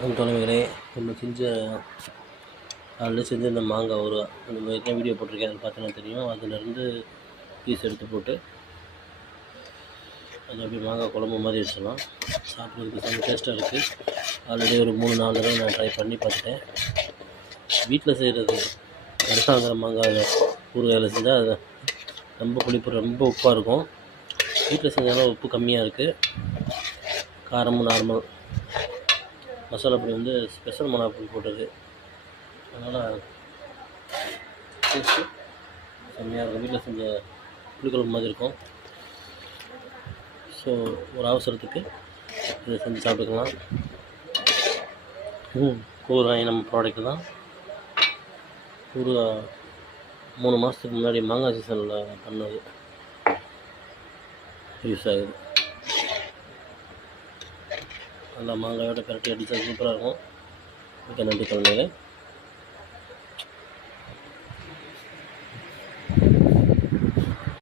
தலைவர்களே, நம்ம ஆல்ரெடி செஞ்ச இந்த மாங்காய் ஊறுகாய் நம்ம ஏற்கனவே வீடியோ போட்டிருக்கேன். அது பார்த்தீங்கன்னா தெரியும். அதிலேருந்து பீஸ் எடுத்து போட்டு அது அப்படியே மாங்காய் குழம்பு மாதிரி வச்சிடலாம். சாப்பிட்றதுக்கு செம்ம டேஸ்ட்டாக இருக்குது. ஆல்ரெடி ஒரு 3-4 தடவை நான் ட்ரை பண்ணி பார்த்துட்டேன். வீட்டில் செய்கிறது கடைசாங்கிற மாங்காய் ஊறுகாயில் செஞ்சால் அது ரொம்ப புளிப்பு, ரொம்ப உப்பாக இருக்கும். வீட்டில் செஞ்சாலும் உப்பு கம்மியாக இருக்குது. காரமும் நார்மல். மசாலா பொடி வந்து ஸ்பெஷல் மிளகா பொடி போட்டது, அதனால் டேஸ்ட்டு செம்மையாக இருக்கும். வீட்டில் செஞ்ச புளிக்குழம்பு மாதிரி இருக்கும். ஸோ ஒரு அவசரத்துக்கு இதை செஞ்சு சாப்பிட்டுக்கலாம். ஊறுகாய் நம்ம ப்ராடக்ட் தான். ஊறுகாய் 3 மாதத்துக்கு முன்னாடி மாங்காய் சீசனில் பண்ணது யூஸ் ஆகுது. நல்லா மாங்காயோட பரட்டி அடித்தா சூப்பராக இருக்கும். மிக்க நன்றி தலைமையிலே.